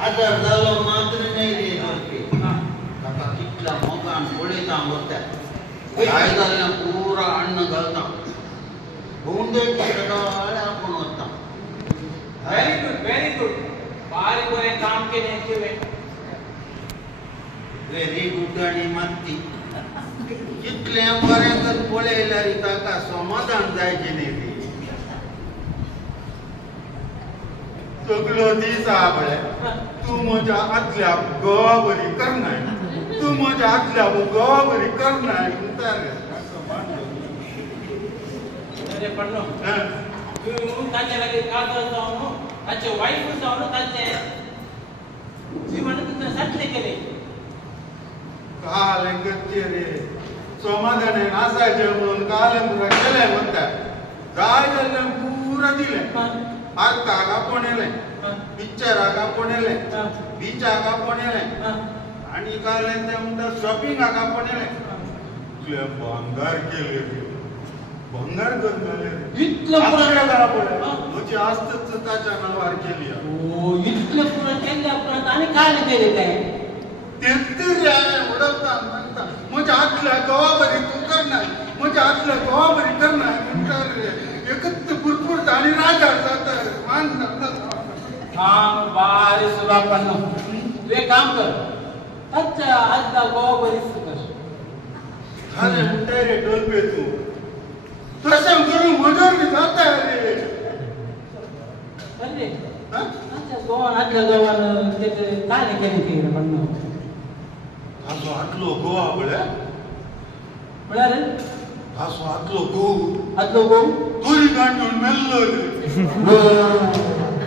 आजार झालो मात्र नाही रे आता कितला मोगान पोळीता होत्या काय झालं पुरा अन्न घालता भोंडेची सगळं आपण होता व्हेरी गुड बारी बरे काम केले केवे व्हेरी गुड आणि माती कितल्या बऱ्याच पोळेला रिता का समाधान जायचे नाही सगळं ती साबळे तू माझ्या आतल्या गवाबरी करणार तू माझ्या आतल्या गवाबरी करणार अरे पडलो तू ताच्या लगे कागद जाऊन ताचे वाईफ जाऊन ताचे जीवन तुझं साठले केले काल गत्ते रे समाधान नासायचे म्हणून काल पुरा केलंय म्हणतात जाय झालं पुरा दिले आता का कोणेले पिक्चर का कोणेले बीच का कोणेले आणि काल ते म्हणतात शॉपिंग का कोणेले तुला भंगार केले भंगार करले इतलं पुरा करा पडे म्हणजे आस्तच त्याच्या नावावर केली ओ इतलं पुरा केलं आपण आणि काय केले काय तेहत्तर उडवता म्हणता म्हणजे आतल्या गवाबरी तू करणार म्हणजे आतल्या गवाबरी करणार नंतर एकत्र पुरपुरत आणि राजा जातात मान हाँ बारी सुबह पन्नो तू एक काम कर अच्छा आजला गवाबरी कर अरे म्हणताय रे डोल पे तू तसं करून मजूर जाता रे अरे अच्छा गोवा आजला गोवान त्याचे काय केले ते पन्नो असं आतलो गोवा बळ्या बळा रे असं आतलो गो आजलो गो तुरी गांडून मेल्लो रे